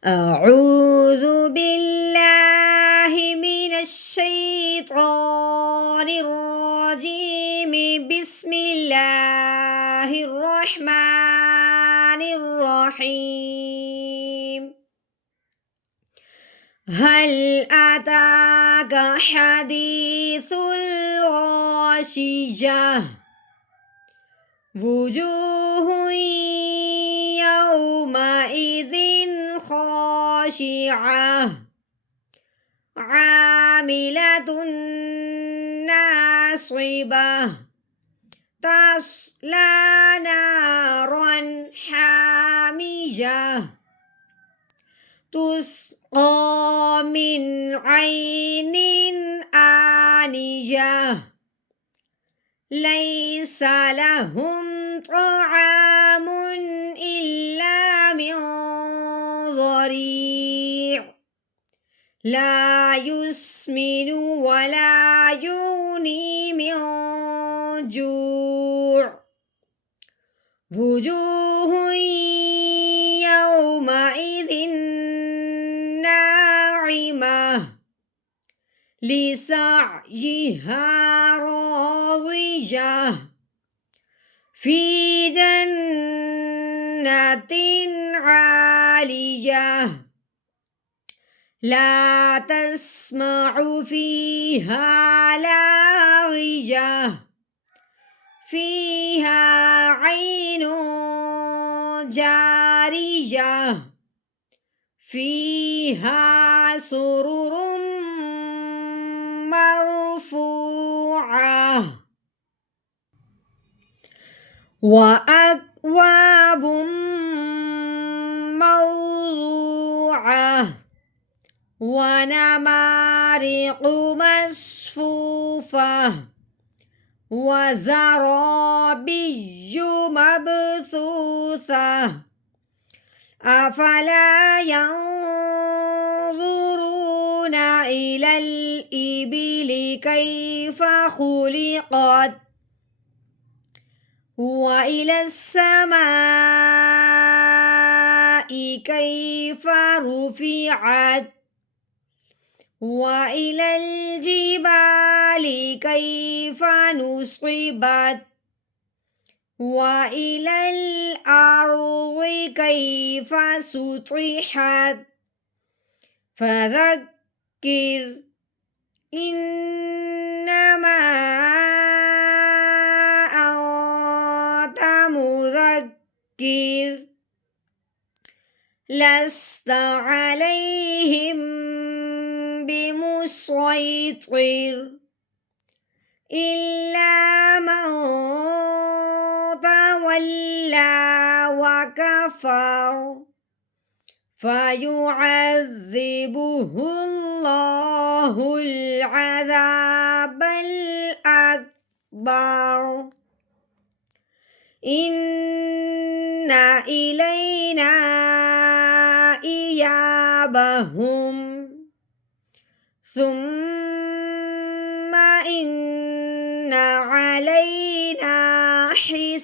أعوذ بالله من الشيطان الرجيم. بسم الله الرحمن الرحيم. هل أتاك حديث الغاشية وجوه يومئذ خاشعة عاملة ناصبة تصلى نارا حامية تسقى من عين آنية ليس لهم طعام إلا من ضريع لا يسمن ولا يغني من جوع وجوه يومئذ ناعمة لسعيها راضية في جنة عالية لا تسمع فيها لاغية فيها عين جارية فيها سرر مرفوعة وأكواب موضوعة ونمارق مصفوفة وزرابي مبثوثة أفلا ينظرون إلى الإبل كيف خلقت وإلى السماء كيف رفعت وإلى الجبال كيف نصبت وإلى الأرض كيف سطحت فذكر إنما أنت مذكر لست عليهم بمسيطر إلا من تولى وكفر فيعذبه الله العذاب الأكبر إن إلينا إيابهم ثم إن علينا حسابهم.